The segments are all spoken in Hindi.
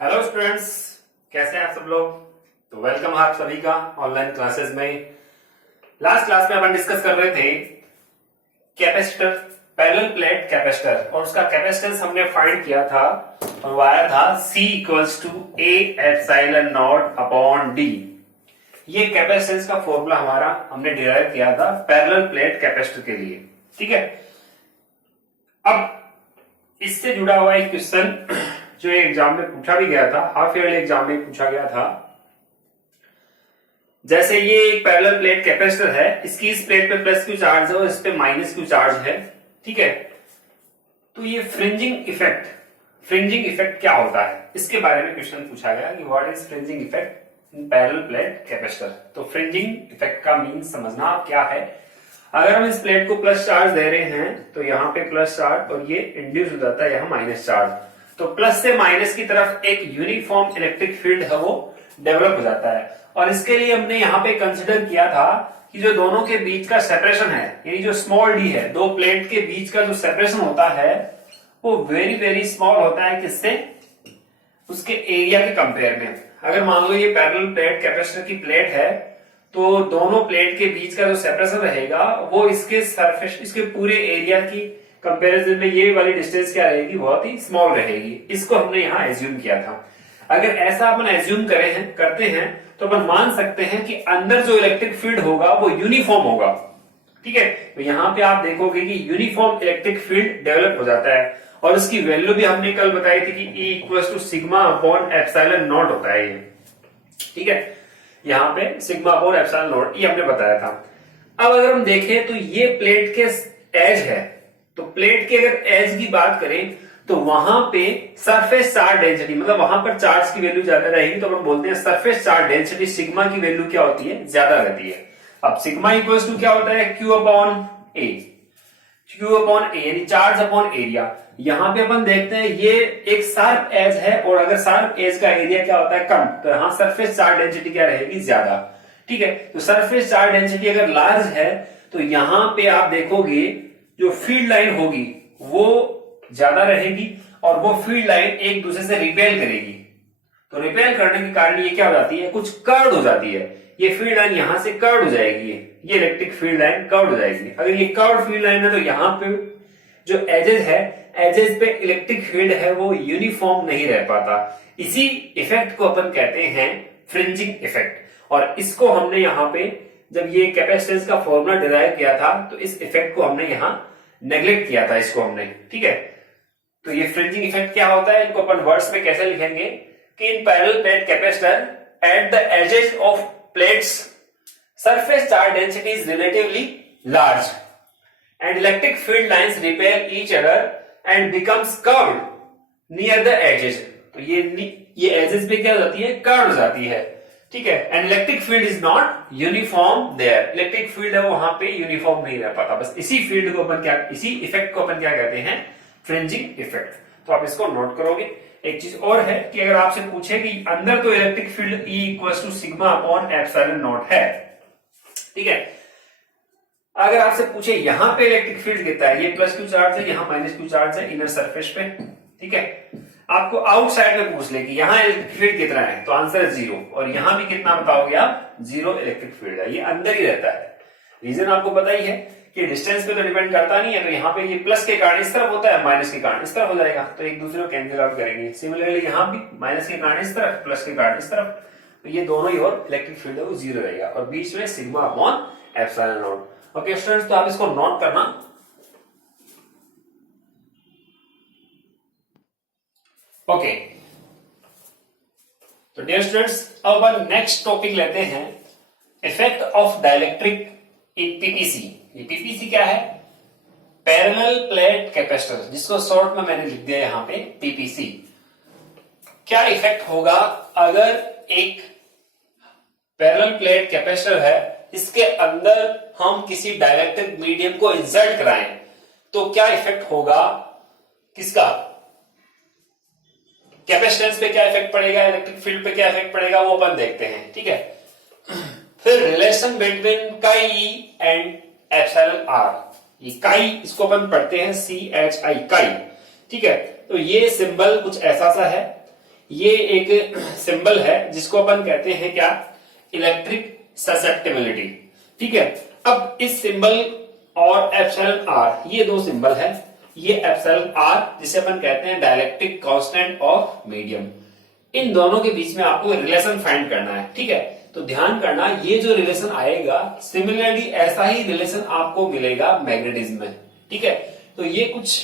हेलो स्टूडेंट्स, कैसे हैं आप सब लोग। तो वेलकम आप सभी का ऑनलाइन क्लासेस में। लास्ट क्लास में अपन डिस्कस कर रहे थे कैपेसिटर, पैरेलल प्लेट कैपेसिटर, और उसका कैपेसिटेंस हमने फाइंड किया था और वो आया था C equals to A epsilon not upon D। ये कैपेसिटेंस का फॉर्मूला हमारा हमने डिराइव किया था पैरेलल प्लेट कैपेसिटर के लिए। ठीक है, अब इससे जुड़ा हुआ एक क्वेश्चन जो एग्जाम में पूछा भी गया था, हाफ ईयरली एग्जाम में पूछा गया था। जैसे ये एक पैरेलल प्लेट कैपेसिटर है, इसकी इस प्लेट पे प्लस क्यू चार्ज है और इस पे माइनस क्यू चार्ज है। ठीक है, तो ये फ्रिंजिंग इफेक्ट क्या होता है, इसके बारे में क्वेश्चन पूछा गया कि what is fringing effect in parallel plate capacitor. तो फ्रिंजिंग इफेक्ट का मीन समझना क्या है। अगर हम इस प्लेट को प्लस चार्ज दे रहे हैं तो यहाँ पे प्लस चार्ज और ये इंड्यूस हो जाता है यहाँ माइनस चार्ज, तो प्लस से माइनस की तरफ एक यूनिफॉर्म इलेक्ट्रिक फील्ड है वो डेवलप हो जाता है। और इसके लिए हमने यहाँ पे कंसिडर किया था कि जो दोनों के बीच का सेपरेशन है, यानी जो स्मॉल डी है, दो प्लेट के बीच का जो सेपरेशन होता है वो वेरी वेरी स्मॉल होता है। किससे? उसके एरिया के कंपेयर में। अगर मान लो ये पैरेलल प्लेट कैपेसिटर की प्लेट है तो दोनों प्लेट के बीच का जो सेपरेशन रहेगा वो इसके सरफेस, इसके पूरे एरिया की कंपैरिजन में ये वाली डिस्टेंस क्या रहेगी, बहुत ही स्मॉल रहेगी। इसको हमने यहाँ एज्यूम किया था। अगर ऐसा अपन एज्यूम करते हैं तो अपन मान सकते हैं कि अंदर जो इलेक्ट्रिक फील्ड होगा वो यूनिफॉर्म होगा। ठीक है, तो यहाँ पे आप देखोगे कि यूनिफॉर्म इलेक्ट्रिक फील्ड डेवलप हो जाता है और इसकी वैल्यू भी हमने कल बताई थी कि E equal to sigma upon epsilon not होता है ये। ठीक है, यहाँ पे सिग्मा अपॉन एप्सिलॉन नॉट ये हमने बताया था। अब अगर हम देखें तो ये प्लेट के एज है, तो प्लेट के अगर एज की बात करें तो वहां पे सरफेस चार्ज डेंसिटी, मतलब वहां पर चार्ज की वैल्यू ज्यादा रहेगी, तो अपन बोलते हैं सरफेस चार्ज डेंसिटी सिग्मा की वैल्यू क्या होती है, ज्यादा रहती है। अब सिग्मा इक्वल्स टू क्या होता है, क्यू अपॉन ए, यानी चार्ज अपॉन एरिया। यहां पे अपन देखते हैं ये एक शार्प एज है और अगर शार्प एज का एरिया क्या होता है, कम, तो यहां सरफेस चार्ज डेंसिटी क्या रहेगी, ज्यादा। ठीक है, तो सरफेस चार्ज डेंसिटी अगर लार्ज है तो यहां पे आप देखोगे जो फील्ड लाइन होगी वो ज्यादा रहेगी और वो फील्ड लाइन एक दूसरे से रिपेल करेगी। तो रिपेल करने के कारण ये क्या हो जाती है, कुछ कर्व हो जाती है। ये फील्ड लाइन यहां से कर्व हो जाएगी, ये इलेक्ट्रिक फील्ड लाइन कर्व हो जाएगी। अगर ये कर्व फील्ड लाइन है तो यहां पे जो एजेस है, एजेस पे इलेक्ट्रिक फील्ड है वो यूनिफॉर्म नहीं रह पाता। इसी इफेक्ट को अपन कहते हैं फ्रिंजिंग इफेक्ट। और इसको हमने यहाँ पे जब ये कैपेसिटेंस का फॉर्मूला डिराइव किया था तो इस इफेक्ट को हमने यहाँ नेग्लेक्ट किया था, इसको हमने। ठीक है, तो ये फ्रिंजिंग इफेक्ट क्या होता है, इनको अपन वर्ड्स में कैसे लिखेंगे कि in parallel plate capacitor at the edges of plates surface charge density is relatively large and electric field lines repel each other and becomes curved near the edges. तो ये एजेस पे क्या हो जाती है, कर्व हो जाती है। ठीक है, and electric field is not uniform there, electric field है वहां पे यूनिफॉर्म नहीं रह पाता। बस इसी फील्ड को अपन क्या, इसी इफेक्ट को अपन क्या कहते हैं, फ्रिंजिंग इफेक्ट। तो आप इसको नोट करोगे। एक चीज और है कि अगर आपसे पूछे कि अंदर तो electric field E equal to sigma upon epsilon not है, ठीक है, अगर आपसे पूछे यहां पे इलेक्ट्रिक फील्ड कितना है, ये प्लस क्यू चार्ज है, यहां माइनस क्यू चार्ज है इनर सरफेस पे। ठीक है, आपको आउटसाइड में पूछ ले कि यहां इलेक्ट्रिक फील्ड कितना है, तो आंसर है 0। और यहां भी कितना बताओगे आप, 0 इलेक्ट्रिक फील्ड है, ये अंदर ही रहता है। रीजन आपको पता ही है कि डिस्टेंस पे तो डिपेंड करता नहीं है, तो यहाँ पे ये प्लस के कारण इस तरफ होता है, माइनस के कारण इस तरफ हो जाएगा, तो एक दूसरे को कैंसिल आउट करेंगे। सिमिलरली यहाँ भी माइनस के कारण इस तरफ, प्लस के कारण इस तरफ, तो ये दोनों ही और इलेक्ट्रिक फील्ड है वो 0 रहेगा और बीच में sigma upon epsilon not. Okay students, तो आप इसको नोट करना। ओके, तो डियर स्टूडेंट्स, अब अपन नेक्स्ट टॉपिक लेते हैं, effect of dielectric in PPC. ये पीपीसी क्या है, पैरेलल प्लेट कैपेसिटर, जिसको शॉर्ट में मैंने लिख दिया यहां पे पीपीसी। क्या इफेक्ट होगा अगर एक पैरेलल प्लेट कैपेसिटर है, इसके अंदर हम किसी डाइलेक्ट्रिक मीडियम को इंसर्ट कराएं तो क्या इफेक्ट होगा, किसका, कैपेसिटेंस पे क्या इफेक्ट पड़ेगा, इलेक्ट्रिक फील्ड पे क्या इफेक्ट पड़ेगा, वो अपन देखते हैं। ठीक है, फिर relation between chi and epsilon R, ये काई इसको अपन पढ़ते हैं CHI काई। ठीक है, तो ये सिंबल कुछ ऐसा सा है, ये एक सिंबल है जिसको अपन कहते हैं क्या, इलेक्ट्रिक ससेप्टिबिलिटी। ठीक है, अब इस सिंबल और एप्सिलॉन आर, ये दो सिंबल है, ये एप्सिलॉन आर जिसे अपन कहते हैं डाइलेक्ट्रिक कांस्टेंट ऑफ मीडियम, इन दोनों के बीच में आपको रिलेशन फाइंड करना है। ठीक है, तो ध्यान करना, ये जो रिलेशन आएगा सिमिलरली ऐसा ही रिलेशन आपको मिलेगा मैग्नेटिज्म में। ठीक है, तो ये कुछ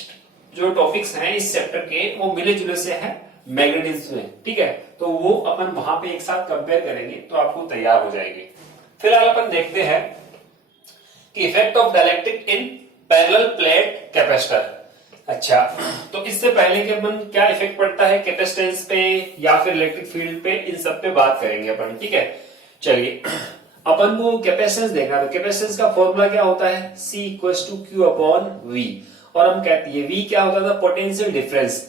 जो टॉपिक्स हैं इस चैप्टर के वो मिले जुले से हैं मैग्नेटिज्म में। ठीक है, तो वो अपन वहां पे एक साथ कंपेयर करेंगे तो आपको तैयार हो जाएंगे। फिलहाल अपन देखते हैं कि effect of dielectric in parallel plate capacitor. अच्छा, तो इससे पहले कि अपन क्या इफेक्ट पड़ता है कैपेसिटेंस पे या फिर इलेक्ट्रिक फील्ड पे, इन सब पे बात करेंगे अपन। ठीक है, चलिए अपन को कैपेसिटेंस देखना, तो कैपेसिटेंस का फॉर्मूला क्या होता है, C equals to Q upon V, और हम कहते हैं V क्या होता था, पोटेंशियल डिफरेंस।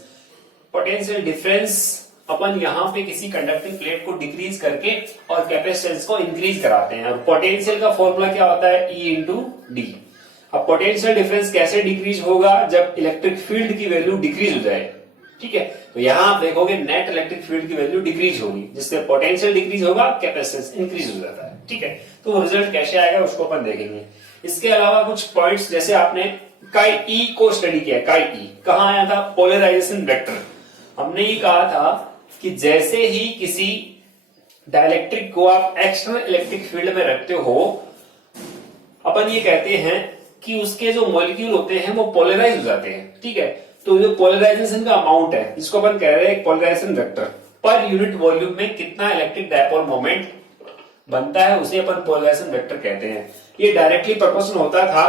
पोटेंशियल डिफरेंस अपन यहाँ पे किसी कंडक्टिंग प्लेट को डिक्रीज करके और कैपेसिटेंस को इंक्रीज कराते हैं, और पोटेंशियल का फॉर्मूला क्या होता है, E इंटू डी। अब पोटेंशियल डिफरेंस कैसे डिक्रीज होगा, जब इलेक्ट्रिक फील्ड की वैल्यू डिक्रीज हो जाए। ठीक है, तो यहां आप देखोगे नेट इलेक्ट्रिक फील्ड की वैल्यू डिक्रीज होगी, जिससे पोटेंशियल डिक्रीज होगा, कैपेसिटेंस इंक्रीज हो जाता है। ठीक है, तो वो रिजल्ट कैसे आएगा उसको अपन देखेंगे। इसके अलावा कुछ पॉइंट्स, जैसे आपने काई ई को स्टडी किया, काई ई कहां आया था, पोलराइजेशन वेक्टर। हमने ये कहा था कि जैसे ही किसी डाइलेक्ट्रिक को आप एक्सटर्नल इलेक्ट्रिक फील्ड में रखते हो, अपन ये कहते हैं कि उसके जो मॉलिक्यूल होते हैं वो पोलराइज हो जाते हैं। ठीक है, तो जो पोलराइजेशन का अमाउंट है जिसको अपन कह रहे हैं polarisation vector, per unit volume में कितना इलेक्ट्रिक डायपोल मोमेंट बनता है उसे अपन पोलराइजेशन वेक्टर कहते हैं। ये डायरेक्टली प्रोपोर्शनल होता था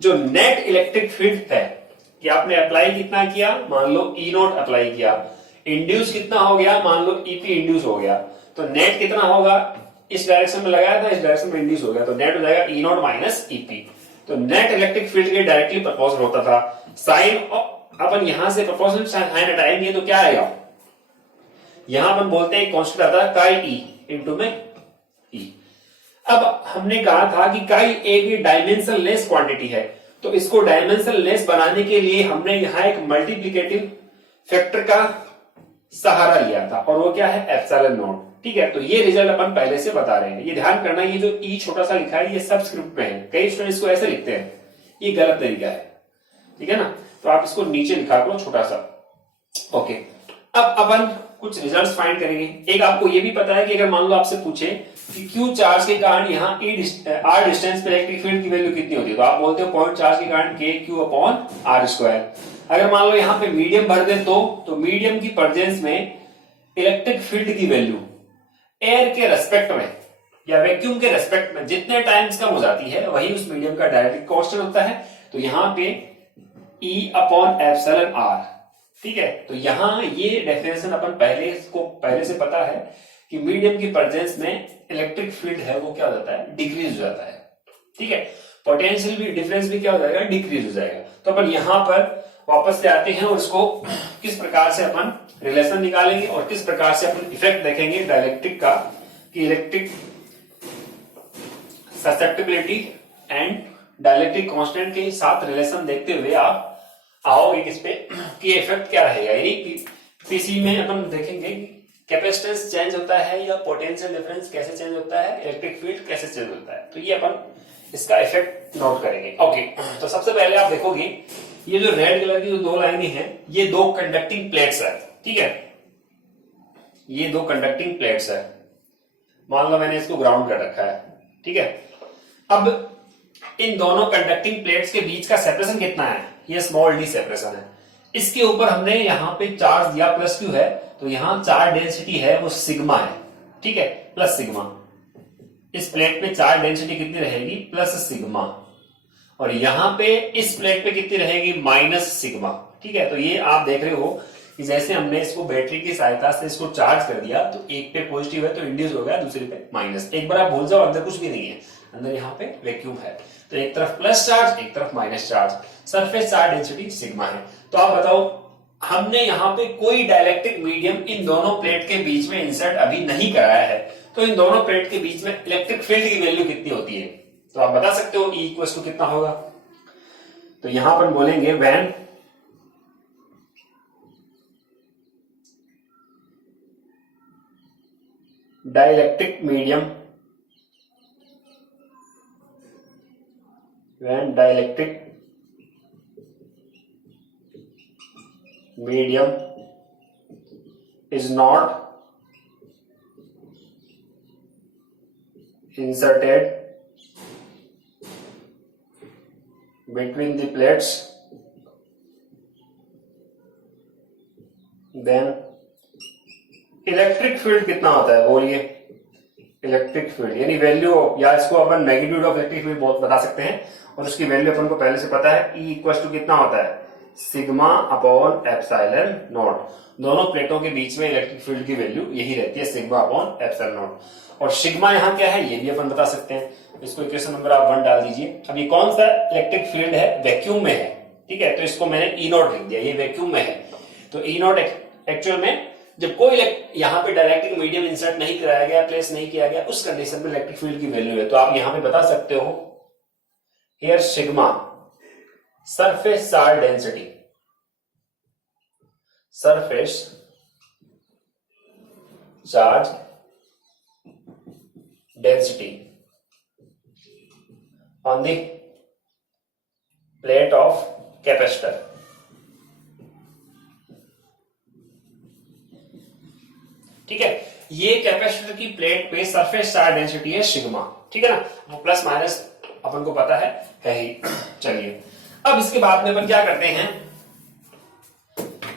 जो नेट इलेक्ट्रिक फील्ड है कि आपने अप्लाई कितना किया, मान लो ई नॉट अप्लाई किया, इंड्यूस कितना हो गया, मान लो ईपी इंड्यूस हो गया, तो नेट कितना होगा, इस डायरेक्शन में लगाया था, इस डायरेक्शन में इंड्यूस हो गया, तो नेट हो जाएगा ई नॉट माइनस ईपी। तो नेट इलेक्ट्रिक फील्ड के डायरेक्टली प्रोपोर्शनल होता था। साइन, अपन यहां से प्रोपोर्शनल साइन हटाएंगे तो क्या आएगा, यहां अपन बोलते हैं कांस्टेंट आता है काई ई इंटू में ई। अब हमने कहा था कि काई एक डायमेंशन लेस क्वांटिटी है, तो इसको डायमेंशन लेस बनाने के लिए हमने यहां एक मल्टीप्लिकेटिव फैक्टर का सहारा लिया था, और वो क्या है, एप्सिलॉन नॉट। ठीक है, तो ये रिजल्ट अपन पहले से बता रहे हैं। ये ध्यान करना, ये जो ई छोटा सा लिखा है ये सबस्क्रिप्ट में है, कई स्टूडेंट इसको ऐसे लिखते हैं, ये गलत तरीका है। ठीक है ना, तो आप इसको नीचे लिखा करो छोटा सा। ओके, अब अपन कुछ रिजल्ट्स फाइंड करेंगे। एक आपको ये भी पता है कि अगर मान लो आपसे पूछे कि क्यू चार्ज के कारण यहाँ आर डिस्टेंस पे इलेक्ट्रिक फील्ड की वैल्यू कितनी होती है, तो आप बोलते हो पॉइंट चार्ज के कारण के क्यू अपॉन आर स्क्वायर। अगर मान लो यहाँ पे मीडियम भर दे तो मीडियम की प्रेजेंस में इलेक्ट्रिक फील्ड की वैल्यू एयर के रेस्पेक्ट में या वैक्यूम के रेस्पेक्ट में जितने टाइम्स कम हो जाती है वही उस मीडियम का डायरेक्ट कांस्टेंट होता है। तो यहाँ पे E अपॉन एप्सिलॉन आर। ठीक है, तो यहां ये डेफिनेशन अपन पहले से पता है कि मीडियम की प्रेजेंस में इलेक्ट्रिक फील्ड है वो क्या हो जाता है, डिक्रीज हो जाता है। ठीक है, पोटेंशियल भी डिफरेंस भी क्या हो जाएगा, डिक्रीज हो जाएगा। तो अपन यहां पर वापस से आते हैं और इसको किस प्रकार से अपन रिलेशन निकालेंगे और किस प्रकार से अपन इफेक्ट देखेंगे डाइलेक्ट्रिक का, कि electric susceptibility and dielectric constant के साथ रिलेशन देखते हुए आप आओगे किस पे, कि इफेक्ट क्या रहेगा। यानी पीसी में अपन देखेंगे कैपेसिटेंस चेंज होता है या पोटेंशियल डिफरेंस कैसे चेंज होता है, इलेक्ट्रिक फील्ड कैसे चेंज होता है, तो ये अपन इसका इफेक्ट नोट करेंगे। ओके, तो सबसे पहले आप देखोगे ये जो रेड कलर की जो दो लाइनें हैं ये दो कंडक्टिंग प्लेट्स है। ठीक है, ये दो कंडक्टिंग प्लेट्स है, मान लो मैंने इसको ग्राउंड कर रखा है। ठीक है, अब इन दोनों कंडक्टिंग प्लेट्स के बीच का सेपरेशन कितना है, ये स्मॉल डी सेपरेशन है। इसके ऊपर हमने यहाँ पे चार्ज दिया प्लस क्यू है, तो यहाँ चार्ज डेंसिटी है वो सिग्मा है। ठीक है, प्लस सिग्मा, इस प्लेट पे चार्ज डेंसिटी कितनी रहेगी, प्लस सिग्मा, और यहाँ पे इस प्लेट पे कितनी रहेगी, माइनस सिग्मा। ठीक है, तो ये आप देख रहे हो कि जैसे हमने इसको बैटरी की सहायता से इसको चार्ज कर दिया, तो एक पे पॉजिटिव है तो इंड्यूस हो गया, दूसरे पे माइनस। एक बार आप भूल जाओ अंदर कुछ भी नहीं है, अंदर यहाँ पे वैक्यूम है, तो एक तरफ प्लस चार्ज एक तरफ minus charge, surface charge density sigma है। तो आप बताओ, हमने यहाँ पे कोई डाइलेक्ट्रिक मीडियम इन दोनों प्लेट के बीच में इंसर्ट अभी नहीं कराया है, तो इन दोनों प्लेट के बीच में इलेक्ट्रिक फील्ड की वैल्यू कितनी होती है, तो आप बता सकते हो E इक्वल टू कितना होगा। तो यहां पर बोलेंगे when dielectric medium, when dielectric medium is not inserted between the plates, then electric field कितना होता है बोलिए। इलेक्ट्रिक फील्ड यानी वैल्यू, या इसको अपन मैग्नीट्यूड ऑफ इलेक्ट्रिक फील्ड बता सकते हैं, और उसकी वैल्यू अपन को पहले से पता है, E इक्वल टू कितना होता है, सिग्मा अपॉन एप्सिलॉन नॉट। दोनों प्लेटों के बीच में इलेक्ट्रिक फील्ड की वैल्यू यही रहती है, सिग्मा अपॉन एप्सिलॉन नॉट। और सिग्मा यहाँ क्या है ये भी अपन बता सकते हैं। इसको इक्वेशन नंबर आप 1 डाल दीजिए। अब ये कौन सा इलेक्ट्रिक फील्ड है, वैक्यूम में है, ठीक है, तो इसको मैंने ई नॉट लिख दिया, ये वैक्यूम में है। तो ई नॉट एक्चुअल में जब कोई यहाँ पे डायरेक्ट्रिक मीडियम इंसर्ट नहीं कराया गया, प्लेस नहीं किया गया, उस कंडीशन में इलेक्ट्रिक फील्ड की वैल्यू है। तो आप यहाँ पे बता सकते हो here sigma surface charge density, surface charge density on the plate of capacitor. ठीक है, ये कैपेसिटर की प्लेट पे सरफेस चार्ज डेंसिटी है सिग्मा, ठीक है ना, वो प्लस माइनस अपन को पता है ही। चलिए अब इसके बाद में अपन क्या करते हैं,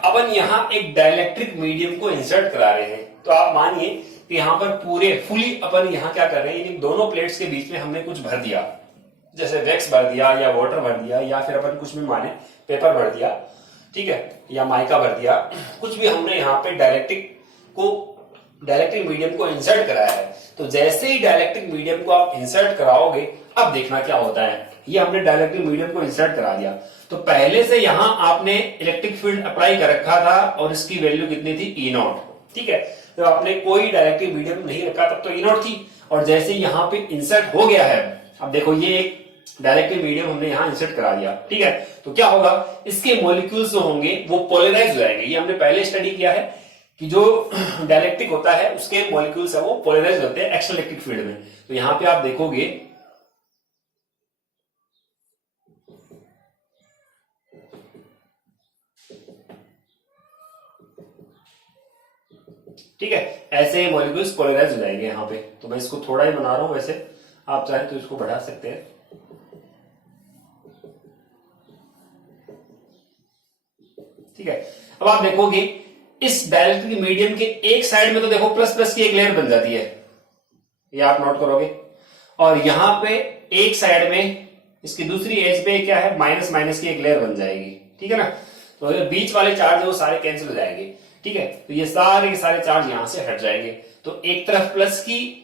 अपन यहां एक डाइलेक्ट्रिक मीडियम को इंसर्ट करा रहे हैं। तो आप मानिए कि यहां पर पूरे फुली अपन यहां क्या कर रहे हैं, दोनों प्लेट्स के बीच में हमने कुछ भर दिया, जैसे वैक्स भर दिया या वाटर भर दिया, या फिर अपन कुछ भी माने पेपर भर दिया, ठीक है, या माइका भर दिया, कुछ भी हमने यहाँ पे डाइलेक्ट्रिक मीडियम को इंसर्ट कराया है। तो जैसे ही डाइलेक्ट्रिक मीडियम को आप इंसर्ट कराओगे, अब देखना क्या होता है। ये हमने डाइलेक्ट्रिक मीडियम को इंसर्ट करा दिया, तो पहले से यहां आपने इलेक्ट्रिक फील्ड अप्लाई कर रखा था और इसकी वैल्यू कितनी थी, ई नॉट, ठीक है। तो आपने कोई डाइलेक्ट्रिक मीडियम नहीं रखा तब तो ई नॉट थी, और जैसे यहाँ पे इंसर्ट हो गया है, अब देखो ये एक डायरेक्ट्रिक मीडियम हमने यहां इंसर्ट करा दिया, ठीक है, तो क्या होगा, इसके मॉलिक्यूल्स जो होंगे वो पोलराइज हो जाएंगे। ये हमने पहले स्टडी किया है कि जो डाइलेक्ट्रिक होता है उसके मॉलिक्यूल्स है वो पोलराइज होते हैं एक्स्ट्रा इलेक्ट्रिक फील्ड में। तो यहां पे आप देखोगे ठीक है, ऐसे मॉलिक्यूल्स पोलराइज हो जाएंगे यहां पे। तो मैं इसको थोड़ा ही बना रहा हूं, वैसे आप चाहें तो इसको बढ़ा सकते हैं। ठीक है, अब आप देखोगे इस डाइलेक्ट्रिक मीडियम के एक साइड में तो देखो प्लस प्लस की एक लेयर बन जाती है, ये आप नोट करोगे, और यहां पे एक साइड में इसकी दूसरी एज पे क्या है, माइनस माइनस की एक लेयर बन जाएगी, ठीक है ना। तो बीच वाले चार्ज है वो सारे कैंसिल हो जाएंगे, ठीक है, तो ये सारे के सारे चार्ज यहां से हट जाएंगे। तो एक तरफ प्लस की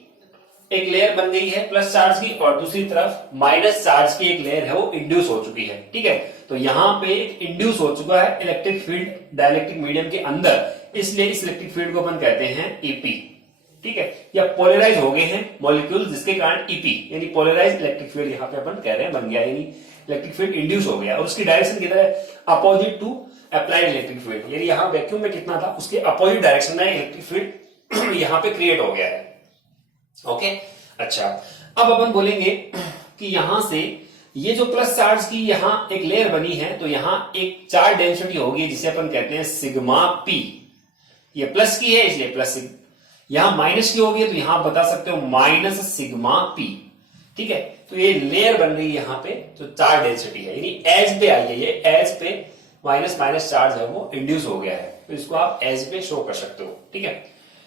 एक लेयर बन गई है प्लस चार्ज की, और दूसरी तरफ माइनस चार्ज की एक लेयर है वो इंड्यूस हो चुकी है, ठीक है। तो यहां पे इंड्यूस हो चुका है इलेक्ट्रिक फील्ड डाइलेक्ट्रिक मीडियम के अंदर, इसलिए इस इलेक्ट्रिक फील्ड को अपन कहते हैं ईपी, ठीक है, या पोलराइज हो गए हैं मॉलिक्यूल जिसके कारण ईपी यानी पोलराइज इलेक्ट्रिक फील्ड यहां पे अपन कह रहे हैं बन गया, यानी इलेक्ट्रिक फील्ड इंड्यूस हो गया, और उसकी डायरेक्शन किधर है, opposite to applied electric field, यानी यहां वैक्यूम में कितना था उसके अपोजिट डायरेक्शन में इलेक्ट्रिक फील्ड यहां पे क्रिएट हो गया है। ओके, अच्छा, अब अपन बोलेंगे कि यहां से ये जो प्लस चार्ज की यहां एक लेयर बनी है, तो यहां एक चार्ज डेंसिटी होगी जिसे अपन कहते हैं सिग्मा पी। ये प्लस की है इसलिए प्लस, यहां माइनस की होगी तो यहां बता सकते हो माइनस सिग्मा पी, ठीक है। तो ये लेयर बन रही है यहां पे जो चार्ज डेंसिटी है, यानी एज पे आई है, ये एज पे माइनस माइनस चार्ज है वो इंड्यूस हो गया है, तो इसको आप एज पे शो कर सकते हो, ठीक है।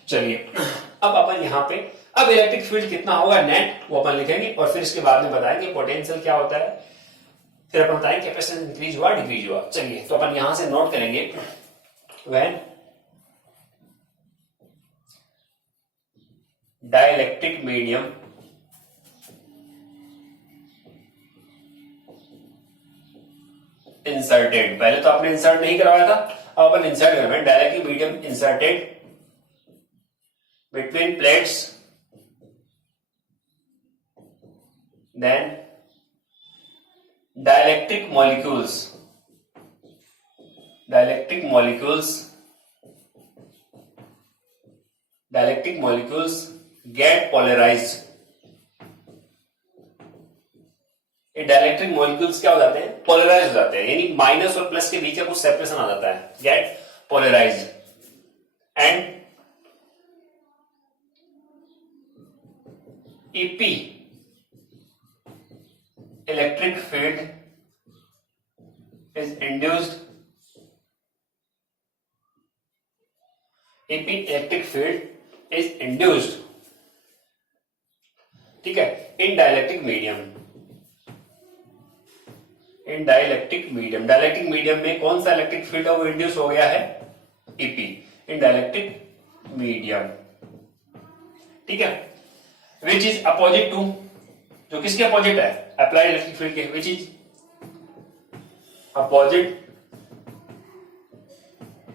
चलिए अब अपन यहां पे अब इलेक्ट्रिक फील्ड कितना होगा नेट वो अपन लिखेंगे, और फिर इसके बाद में बताएंगे पोटेंशियल क्या होता है, फिर अपन बताएंगे कैपेसिटेंस इंक्रीज हुआ डिक्रीज हुआ। चलिए तो अपन यहां से नोट करेंगे, व्हेन डाइलेक्ट्रिक मीडियम इंसर्टेड, पहले तो आपने इंसर्ट नहीं करवाया था, अब अपन इंसर्ट कर रहे हैं, dielectric medium inserted between plates, then dielectric molecules get polarised. ये डाइलेक्ट्रिक मॉलिक्यूल्स क्या हो जाते हैं, पोलराइज हो जाते हैं, यानी माइनस और प्लस के बीच का कुछ सेपरेशन आ जाता है, get polarised. And EP electric field is induced, EP electric field is induced, ठीक है, इन डाइलेक्ट्रिक मीडियम। इन डाइलेक्ट्रिक मीडियम, डाइलेक्ट्रिक मीडियम में कौन सा इलेक्ट्रिक फील्ड है वो इंड्यूस हो गया है, EP इन डाइलेक्ट्रिक मीडियम, ठीक है, विच इज अपोजिट टू, जो किसके अपोजिट है, अप्लाइड इलेक्ट्रिक फील्ड के, which is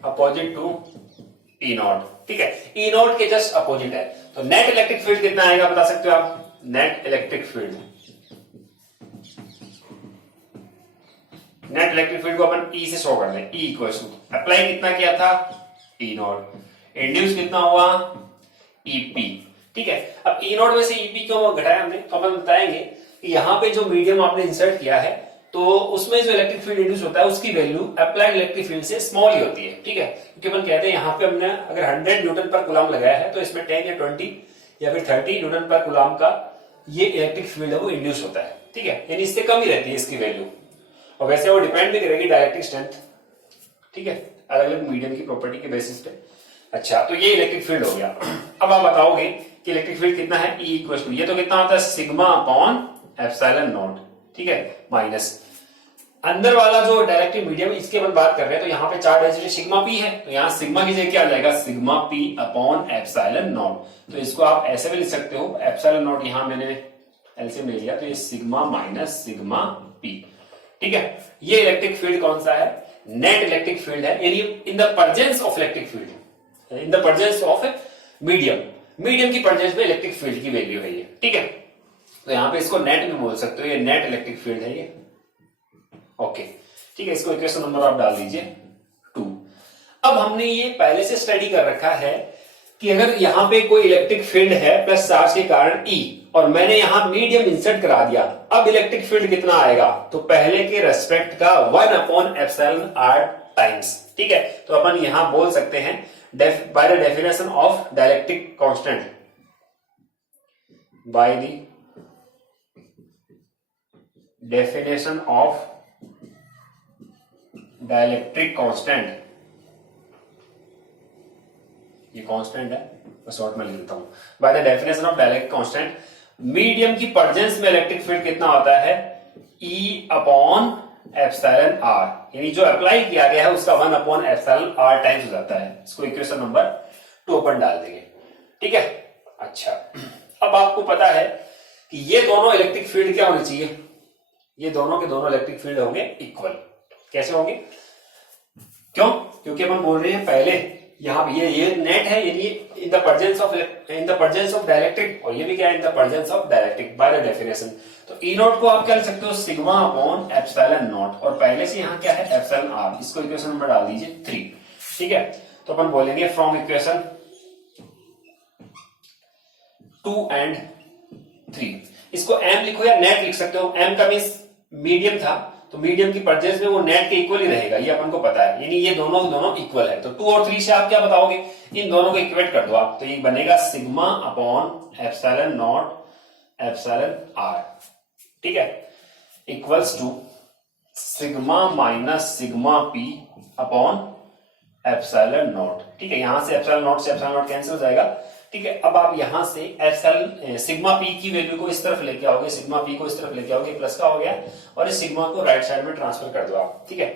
opposite to E not, ठीक है, E नॉट के जस्ट अपोजिट है। तो नेट इलेक्ट्रिक फील्ड कितना आएगा बता सकते हो आप, net electric field, net electric field को अपन E से शो कर दें, E इक्वल्स टू अप्लाई कितना किया था, E नॉट, इंड्यूस कितना हुआ, EP, ठीक है। अब E नॉट में से EP क्यों घटाया हमने, तो अपन बताएंगे कि यहाँ पे जो मीडियम आपने इंसर्ट किया है तो उसमें जो इलेक्ट्रिक फील्ड इंड्यूस होता है उसकी वैल्यू अप्लाइड इलेक्ट्रिक फील्ड से स्मॉल ही होती है, ठीक है, क्योंकि अपन कहते हैं यहाँ पे हमने अगर 100 न्यूटन पर कूलम लगाया है तो इसमें 10 या 20 या फिर 30 न्यूटन पर कूलम का ये इलेक्ट्रिक फील्ड है वो इंड्यूस होता है, ठीक है, यानी इससे कम ही रहती है इसकी वैल्यू, और वैसे वो डिपेंड भी करेगी डाइलेक्ट्रिक स्ट्रेंथ, ठीक है, अलग अलग मीडियम की प्रॉपर्टी के बेसिस पे। अच्छा, तो ये इलेक्ट्रिक फील्ड हो गया। अब आप बताओगे कि इलेक्ट्रिक फील्ड कितना है, E इक्वल टू, ये तो कितना होता है सिग्मा अपॉन एप्सिलॉन नॉट, ठीक है, माइनस अंदर वाला जो डाइलेक्ट्रिक मीडियम इसके अपन बात कर रहे हैं, तो यहाँ पे चार्ज डेंसिटी सिग्मा P है, तो यहाँ सिग्मा की जगह क्या आ जाएगा, sigma P upon epsilon not. तो इसको आप ऐसे भी लिख सकते हो, एप्सिलॉन नॉट यहाँ मैंने एलसीएम ले लिया, तो ये सिग्मा माइनस सिग्मा P, ठीक है। ये इलेक्ट्रिक फील्ड कौन सा है, नेट इलेक्ट्रिक फील्ड है, यानी in the presence of electric field, in the presence of medium, medium की प्रेजेंस में इलेक्ट्रिक फील्ड की वैल्यू है ये, ठीक है। तो यहाँ पे इसको नेट भी बोल सकते हो, ये नेट इलेक्ट्रिक फील्ड है ये, ओके, ठीक है। इसको इक्वेशन नंबर आप डाल दीजिए 2। अब हमने ये पहले से स्टडी कर रखा है कि अगर यहाँ पे कोई इलेक्ट्रिक फील्ड है प्लस चार्ज के कारण E, और मैंने यहां मीडियम इंसर्ट करा दिया, अब इलेक्ट्रिक फील्ड कितना आएगा, तो पहले के रेस्पेक्ट का 1 अपॉन एप्सिलॉन r टाइम्स, ठीक है। तो अपन यहां बोल सकते हैं by the definition of dielectric constant, by the definition of dielectric constant, ये कांस्टेंट है, मैं शॉर्ट में लिख देता हूं, by the definition of dielectric constant medium की प्रेजेंस में इलेक्ट्रिक फील्ड कितना होता है, E अपॉन एप्सिलॉन r, यानी जो अप्लाई किया गया है उसका 1 अपॉन एप्सिलॉन r टाइम्स हो जाता है। इसको इक्वेशन नंबर 2 अपन डाल देंगे, ठीक है। अच्छा, अब आपको पता है कि ये दोनों इलेक्ट्रिक फील्ड क्या होने चाहिए, ये दोनों के दोनों इलेक्ट्रिक फील्ड होंगे इक्वल। कैसे होंगे, क्यों, क्योंकि अपन बोल रहे हैं पहले यहाँ पे ये नेट है, यानी in the presence of dielectric, और ये भी क्या है, in the presence of dielectric by the definition. तो E नॉट को आप क्या लिख सकते हो, सिग्मा अपॉन एप्सिलॉन नॉट, और पहले से यहाँ क्या है एप्सिलॉन r, इसको इक्वेशन नंबर डाल दीजिए 3, ठीक है। तो अपन बोलेंगे फ्रॉम इक्वेशन 2 एंड 3, इसको m लिखो या नेट लिख सकते हो, m का मींस मीडियम था, तो मीडियम की प्रेजेंस में वो नेट के इक्वल ही रहेगा, ये अपन को पता है, यानी ये दोनों इक्वल है। तो 2 और 3 से आप क्या बताओगे, इन दोनों को इक्वेट कर दो आप, तो ये बनेगा sigma upon epsilon not epsilon r, ठीक है, equals to sigma minus sigma p upon epsilon not, ठीक है। यहां से एप्सिलॉन नॉट कैंसिल हो जाएगा, ठीक है। अब आप यहां से एप्सिलॉन सिग्मा p की वैल्यू को इस तरफ लेके आओगे, सिग्मा p को इस तरफ लेके आओगे, प्लस का हो गया, और इस सिग्मा को राइट साइड में ट्रांसफर कर दो आप, ठीक है।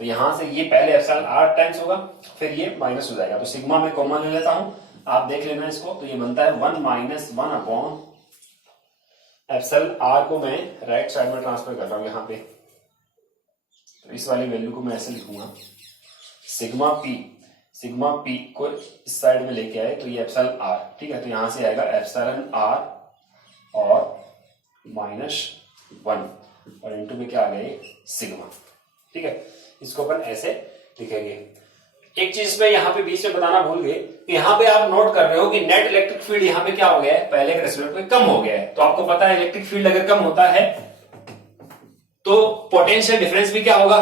तो यहां से ये पहले एप्सिलॉन r टाइम्स होगा, फिर ये माइनस हो जाएगा, तो सिग्मा में कॉमन ले लेता हूं, आप देख लेना इसको, तो ये बनता है 1 माइनस 1 अपॉन एप्सिलॉन r को मैं राइट साइड में ट्रांसफर कर रहा हूं यहाँ पे, तो इस वाली वैल्यू को मैं ऐसे लिखूंगा, सिग्मा p को इस साइड में लेके आए तो ये एप्सिलॉन r, ठीक है। तो यहां से आएगा एप्सिलॉन r और -1 और इनटू में क्या आ गया सिग्मा, ठीक है। इसको अपन ऐसे लिखेंगे, एक चीज मैं यहाँ पे बीच में बताना भूल गए कि यहाँ पे आप नोट कर रहे हो कि नेट इलेक्ट्रिक फील्ड यहाँ पे क्या हो गया है, पहले के रेस्पेक्ट में कम हो गया है। तो आपको पता है इलेक्ट्रिक फील्ड अगर कम होता है तो पोटेंशियल डिफरेंस भी क्या होगा,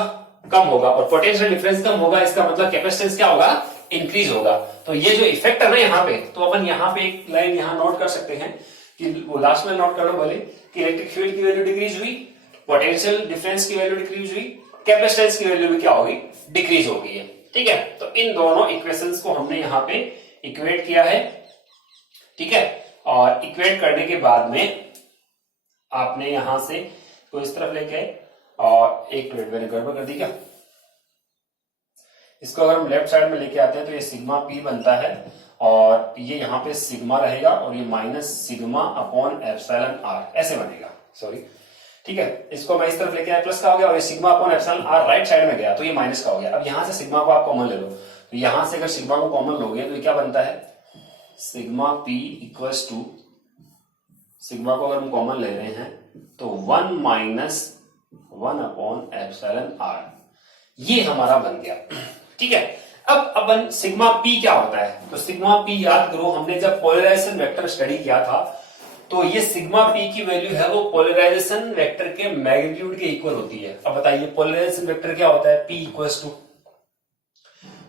कम होगा, और पोटेंशियल डिफरेंस कम होगा इसका मतलब कैपेसिटेंस क्या होगा, इंक्रीज होगा। तो ये जो इफेक्ट है ना यहाँ पे, तो अपन यहाँ पे एक लाइन यहाँ नोट कर सकते हैं कि वो लास्ट में नोट कर लो बोले कि इलेक्ट्रिक फील्ड की वैल्यू डिक्रीज हुई, पोटेंशियल डिफरेंस की वैल्यू डिक्रीज हुई, कैपेसिटेंस की वैल्यू भी क्या होगी, डिक्रीज हो गई है। ठीक है, तो इन दोनों इक्वेशंस को हमने यहाँ पे इक्वेट किया है। ठीक है, और इक्वेट करने के बाद में आपने यहां से को इस तरफ लेके आए, और एक मिनट मैंने गड़बड़ कर दी क्या, इसको अगर हम लेफ्ट साइड में लेके आते हैं तो ये सिग्मा पी बनता है, और ये यहाँ पे सिग्मा रहेगा, और ये minus sigma upon epsilon R ऐसे बनेगा, सॉरी। ठीक है, इसको मैं इस तरफ लेके आया, प्लस का हो गया, और ये sigma upon epsilon R right side में गया तो ये माइनस का हो गया। अब यहां से सिग्मा को आप कॉमन ले लो, तो यहां से अगर सिग्मा को कॉमन लोगे तो ये क्या बनता है, sigma P equals to, sigma को अगर हम कॉमन ले रहे हैं तो 1 माइनस 1 अपॉन एप्सिलॉन आर, ये हमारा बन गया। ठीक है, अब अपन सिग्मा पी क्या होता है, तो सिग्मा पी याद करो हमने जब पोलराइजेशन वेक्टर स्टडी किया था तो ये सिग्मा पी की वैल्यू है वो पोलराइजेशन वेक्टर के मैग्नीट्यूड के इक्वल होती है। अब बताइए पोलराइजेशन वेक्टर क्या होता है, P equals to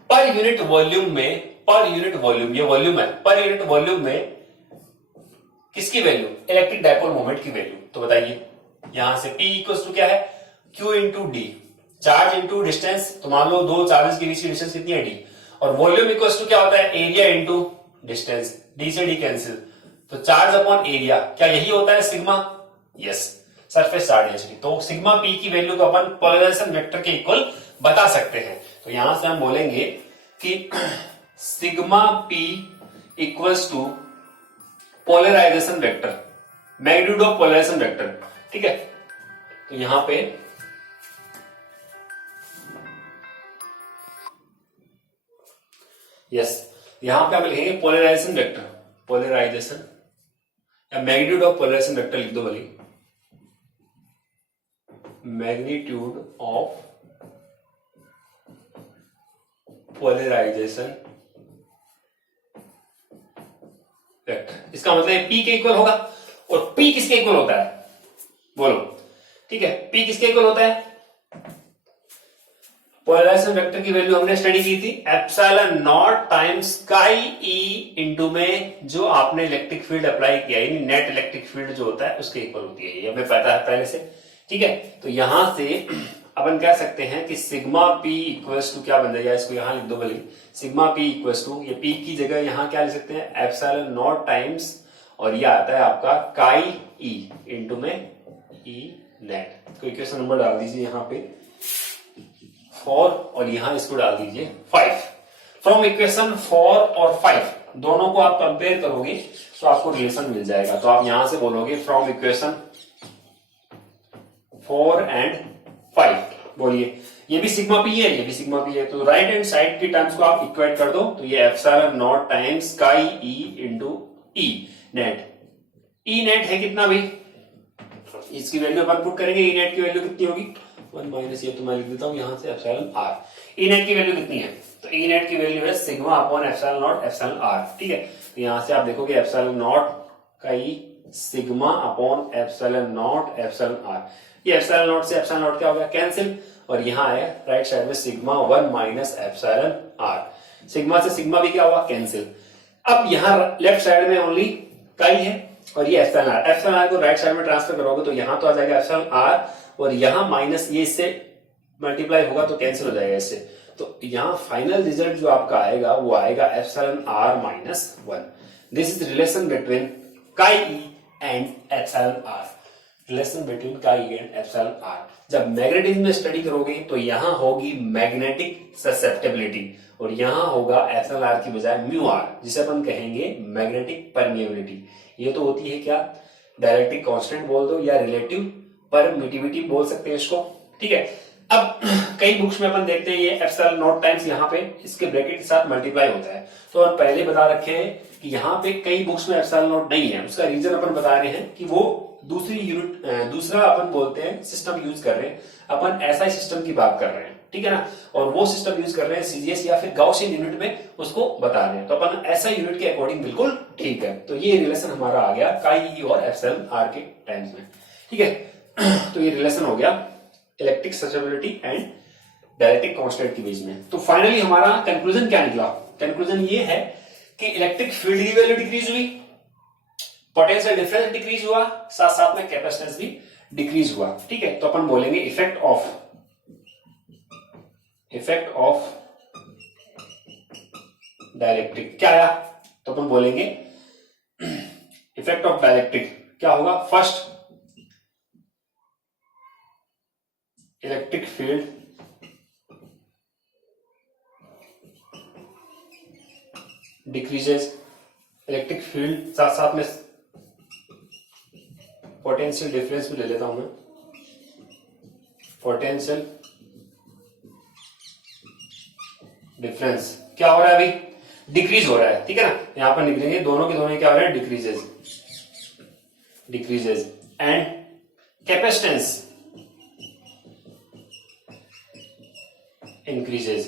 per unit volume में, पर यूनिट वॉल्यूम, ये वॉल्यूम है, पर यूनिट वॉल्यूम में किसकी वैल्यू, इलेक्ट्रिक डायपोल मोमेंट की वैल्यू। तो बताइए यहां से P इक्वल्स टू क्या है, Q into D, charge into distance, तो मान लो दो चार्जेस के बीच की डिस्टेंस कितनी है D, और वॉल्यूम इक्वल्स टू क्या होता है, एरिया इंटू डिस्टेंस, डी से डी कैंसिल, तो चार्ज अपॉन एरिया, क्या यही होता है sigma, yes, surface charge density. तो सिग्मा पी की वैल्यू को अपन पोलराइजेशन वेक्टर के इक्वल बता सकते हैं। तो यहां से हम बोलेंगे कि sigma P equals to polarisation vector, magnitude of polarisation vector. ठीक है, तो यहां पे यस, यहां पे हम लिखेंगे पोलराइजेशन वेक्टर, पोलराइजेशन या मैग्नीट्यूड ऑफ पोलराइजेशन वेक्टर लिख दो भले, मैग्नीट्यूड ऑफ पोलराइजेशन वेक्टर। इसका मतलब P के इक्वल होगा, और P किसके इक्वल होता है बोलो, ठीक है, P किसके इक्वल होता है, पोलराइजेशन वेक्टर की वैल्यू हमने स्टडी की थी एप्सिलॉन नॉट टाइम्स काई ई इंटू में जो आपने इलेक्ट्रिक फील्ड अप्लाई किया, यानी नेट इलेक्ट्रिक फील्ड जो होता है उसके इक्वल होती है, ये हमें पता है पहले से। ठीक है, तो यहां से अपन कह सकते हैं कि सिग्मा पी इक्वल्स टू क्या बन जाएगा, इसको यहां लिख दो भले, सिग्मा पी इक्वल्स टू, ये पी की जगह यहां क्या लिख सकते हैं, एप्सिलॉन नॉट टाइम्स, और ये आता है आपका काई ई इंटू में ई नेट। तो इक्वेशन नंबर डाल दीजिए यहाँ पे 4, और यहां इसको डाल दीजिए 5। फ्रॉम इक्वेशन 4 और 5 दोनों को आप कंपेयर करोगे तो आपको रिलेशन मिल जाएगा। तो आप यहां से बोलोगे फ्रॉम इक्वेशन 4 एंड 5, बोलिए ये भी सिग्मा पी है, ये भी सिग्मा पी है, तो राइट हैंड साइड की टर्म्स को आप इक्वेट कर दो, तो ये एप्सिलॉन नॉट टाइम्स काई E into E net. E net है कितना भाई, इसकी वैल्यू अपन पुट करेंगे, ई नेट की वैल्यू कितनी होगी 1 माइनस, ये तो मैं लिख देता हूं यहां से एप्सिलॉन आर। ई नेट की वैल्यू कितनी है, तो ई नेट की वैल्यू है sigma upon epsilon not epsilon R. ठीक है, तो यहां से आप देखोगे एप्सिलॉन नॉट का E sigma upon epsilon not epsilon R, ये एप्सिलॉन नॉट से एप्सिलॉन नॉट क्या हो गया, कैंसिल, और यहां आया राइट साइड में sigma 1 minus epsilon R, sigma से सिग्मा भी क्या हुआ, कैंसिल। अब यहां लेफ्ट साइड में ओनली काई है और ये एप्सिलॉन आर, एप्सिलॉन आर को राइट साइड में ट्रांसफर करोगे तो यहां तो आ जाएगा एप्सिलॉन आर, और यहां माइनस ये इससे मल्टीप्लाई होगा तो कैंसिल हो जाएगा इससे, तो यहां फाइनल रिजल्ट जो आपका आएगा वो आएगा epsilon R minus 1। This is relation between chi E and epsilon R, relation between chi E and epsilon R. जब मैग्नेटिज्म में स्टडी करोगे तो यहां होगी मैग्नेटिक ससेप्टेबिलिटी, और यहां होगा एप्सिलॉन आर की बजाय म्यू आर, जिसे अपन कहेंगे मैग्नेटिक परमिएबिलिटी। ये तो होती है क्या, डायरेक्ट्रिक कांस्टेंट बोल दो या रिलेटिव परमिटिविटी बोल सकते हैं इसको। ठीक है, अब कई बुक्स में अपन देखते हैं ये एप्सिलॉन नॉट टाइम्स यहाँ पे इसके ब्रैकेट के साथ मल्टीप्लाई होता है, तो अपन पहले बता रखे हैं कि यहाँ पे कई बुक्स में एप्सिलॉन नॉट नहीं है, उसका रीजन अपन बता रहे हैं कि वो दूसरी यूनिट, दूसरा अपन बोलते हैं सिस्टम यूज कर रहे हैं, अपन ऐसा सिस्टम की बात कर रहे हैं। ठीक है ना, और वो सिस्टम यूज कर रहे हैं सीजीएस या फिर गाउसियन यूनिट में उसको बता रहे हैं, तो अपन ऐसा यूनिट के अकॉर्डिंग बिल्कुल ठीक है। तो ये रिलेशन हमारा आ गया काई ई और एप्सिलॉन आर के टाइम्स में, ठीक है। तो ये रिलेशन हो गया electric susceptibility and dielectric constant के बीच में। तो फाइनली हमारा कंक्लूजन क्या निकला? कंक्लूजन ये है कि इलेक्ट्रिक फील्ड की वैल्यू डिक्रीज हुई, पोटेंशियल डिफरेंस डिक्रीज हुआ, साथ साथ में कैपेसिटेंस भी डिक्रीज हुआ, ठीक है। तो अपन बोलेंगे इफेक्ट ऑफ डायलेक्ट्रिक क्या आया? तो अपन बोलेंगे इफेक्ट ऑफ डायलेक्ट्रिक क्या होगा? First, electric field decreases, electric field साथ साथ में पोटेंशियल डिफरेंस भी ले लेता हूं मैं, पोटेंशियल डिफरेंस क्या हो रहा है? अभी डिक्रीज हो रहा है, ठीक है ना। यहां पर निकलेंगे दोनों के दोनों क्या हो रहा है? Decreases and capacitance increases.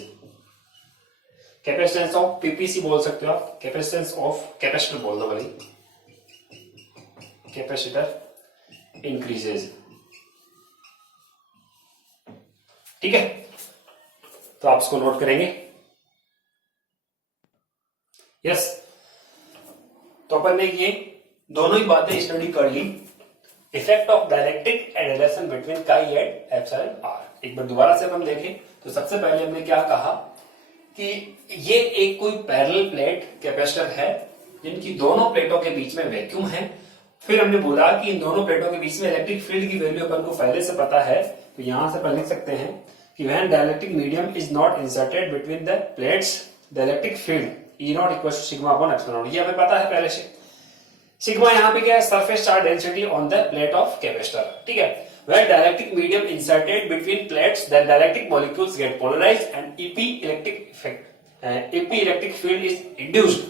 Capacitance of PPC बोल सकते हो आप, कैपेसिटेंस ऑफ कैपेसिटर बोलना वाली, कैपेसिटर इंक्रीजेस, ठीक है। तो आप इसको नोट करेंगे, यस। तो अपन ने ये दोनों ही बातें स्टडी कर ली, effect of dielectric and relation between chi and epsilon R. एक बार दोबारा से हम देखें तो सबसे पहले हमने क्या कहा कि ये एक कोई पैरेलल प्लेट कैपेसिटर है जिनकी दोनों प्लेटों के बीच में वैक्यूम है। फिर हमने बोला कि इन दोनों प्लेटों के बीच में इलेक्ट्रिक फील्ड की वैल्यू अपन को पहले से पता है, तो यहां से अपन लिख सकते हैं कि when dielectric medium is not inserted between the plates the electric field E not equal to sigma upon epsilon not. ये हमें पता है पहले से। सिग्मा यहाँ पे क्या है? Surface charge density on the plate of capacitor, ठीक है। Where dielectric medium inserted between plates, then dielectric molecules get polarized and EP electric field is induced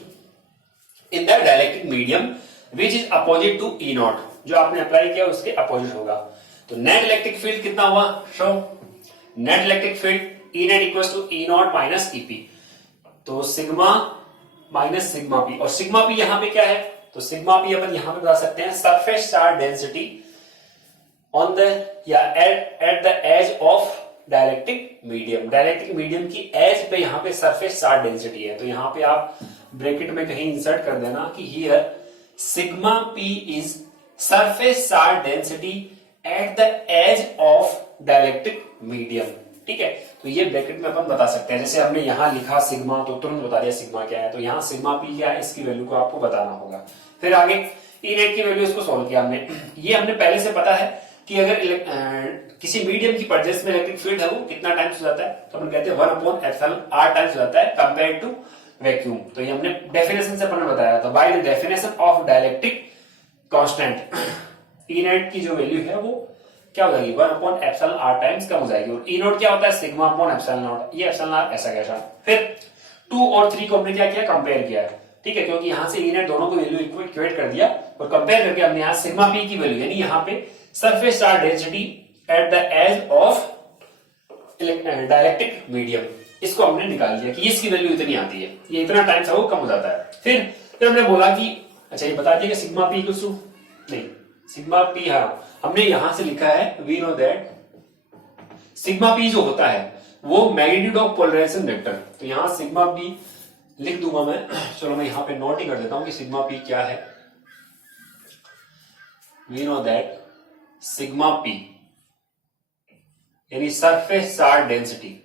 in the dielectric medium which is opposite to E naught। जो आपने अप्लाई किया उसके अपोजिट होगा। तो नेट इलेक्ट्रिक फील्ड कितना हुआ? Show net electric field E net equals to E naught minus EP। तो सिग्मा माइनस सिग्मा पी, और सिग्मा पी यहाँ पे क्या है? तो सिग्मा पी अपन यहाँ पे बता सकते हैं surface charge density on the या at the edge of dielectric medium. Dielectric medium की एज पे यहाँ पे सरफेस चार्ज डेंसिटी है, तो यहाँ पे आप ब्रैकेट में कहीं इंसर्ट कर देना कि here sigma P is surface charge density at the edge of dielectric medium, ठीक है। तो ये ब्रैकेट में अपन बता सकते हैं। जैसे हमने यहाँ लिखा सिग्मा तो तुरंत बता दिया सिग्मा क्या है, तो यहाँ सिग्मा पी क्या है इसकी वैल्यू को आपको बताना होगा। फिर आगे ई नेट की वैल्यू इसको सोल्व किया हमने। ये हमने पहले से पता है कि अगर किसी मीडियम की परजेस में इलेक्ट्रिक फील्ड है वो कितना टाइम्स हो जाता है, तो अपन कहते हैं 1 अपॉन एप्सिलॉन आर टाइम्स हो जाता है कंपेयर टू वैक्यूम। तो ये हमने डेफिनेशन से अपन ने बताया था, by the definition of dielectric constant E net की जो वैल्यू है वो क्या हो जाएगी? 1 अपॉन एप्सिलॉन आर टाइम्स कम हो जाएगी। और ई नोट क्या होता है? Sigma upon epsilon not. ये एप्सिलॉन आर ऐसा कैसा। फिर 2 और 3 को हमने क्या किया? कंपेयर किया है, ठीक है, क्योंकि यहां से ई नेट दोनों को वैल्यू इक्वेट कर दिया और कंपेयर करके हमने यहाँ सिग्मा पी की वैल्यू यानी यहाँ पे surface charge density at the edge of dielectric medium इसको हमने निकाल दिया कि इसकी वैल्यू इतनी आती है, ये इतना टाइम से वो कम हो जाता है। फिर हमने बोला कि अच्छा ये बता दिया कि सिग्मा पी इक्वल्स टू नहीं सिग्मा पी, हाँ हमने यहां से लिखा है we know that sigma P जो होता है वो मैग्नीट्यूड ऑफ पोलराइजेशन वेक्टर। तो यहां सिग्मा पी लिख दूंगा मैं, चलो मैं यहां पे नोट ही कर देता हूं कि सिग्मा पी क्या है। We know that sigma P यानी surface charge density,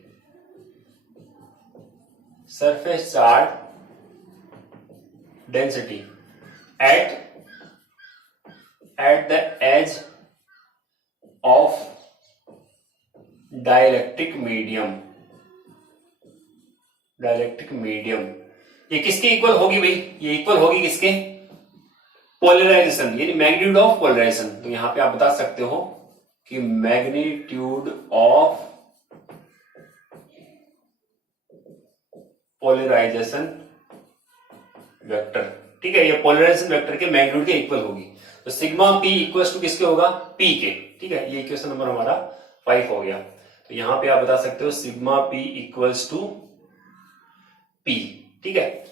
surface charge density at the edge of dielectric medium. Dielectric medium ये किसके इक्वल होगी भाई? ये इक्वल होगी किसके? पोलराइजेशन यानी मैग्नीट्यूड ऑफ पोलराइजेशन। तो यहां पे आप बता सकते हो कि मैग्नीट्यूड ऑफ पोलराइजेशन वेक्टर, ठीक है, ये पोलराइजेशन वेक्टर के मैग्नीट्यूड के इक्वल होगी। तो सिग्मा पी इक्वल टू किसके होगा? पी के, ठीक है। ये इक्वेशन नंबर हमारा 5 हो गया। तो यहां पे आप बता सकते हो sigma P equals to P, ठीक है।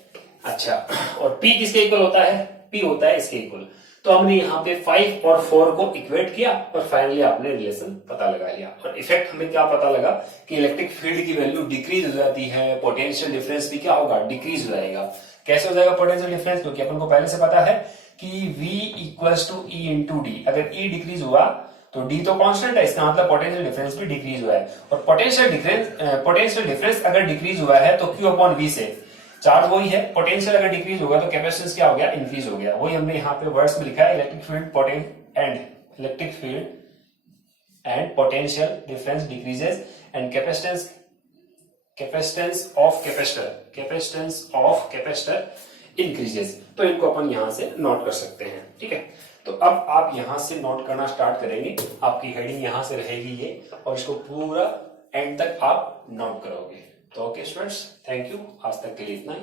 अच्छा, और P किसके इक्वल होता है? P होता है इसके इक्वल। तो हमने यहाँ पे 5 और 4 को इक्वेट किया और फाइनली आपने रिलेशन पता लगा लिया। और इफेक्ट हमें क्या पता लगा कि इलेक्ट्रिक फील्ड की वैल्यू डिक्रीज हो जाती है, पोटेंशियल डिफरेंस भी क्या होगा? डिक्रीज हो जाएगा। कैसे हो जाएगा पोटेंशियल डिफरेंस? क्योंकि अपन को पहले से पता है कि V equals to E into D. अगर E डिक्रीज हुआ तो D तो कांस्टेंट है, इसका मतलब पोटेंशियल डिफरेंस भी डिक्रीज हुआ है। और पोटेंशियल डिफरेंस अगर डिक्रीज हुआ है तो Q अपॉन V से चार्ज वही है, पोटेंशियल अगर डिक्रीज होगा तो कैपेसिटेंस क्या हो गया? इंक्रीज हो गया। वही हमने यहाँ पे वर्ड्स में लिखा है, electric field and potential difference decreases and capacitance of capacitor increases. तो इनको अपन यहां से नोट कर सकते हैं, ठीक है। तो अब आप यहां से नोट करना स्टार्ट करेंगे, आपकी हेडिंग यहां से रहेगी ये, और इसको पूरा एंड तक आप नोट करोगे। तो ओके स्टूडेंट्स, थैंक यू, आज तक के लिए इतना ही।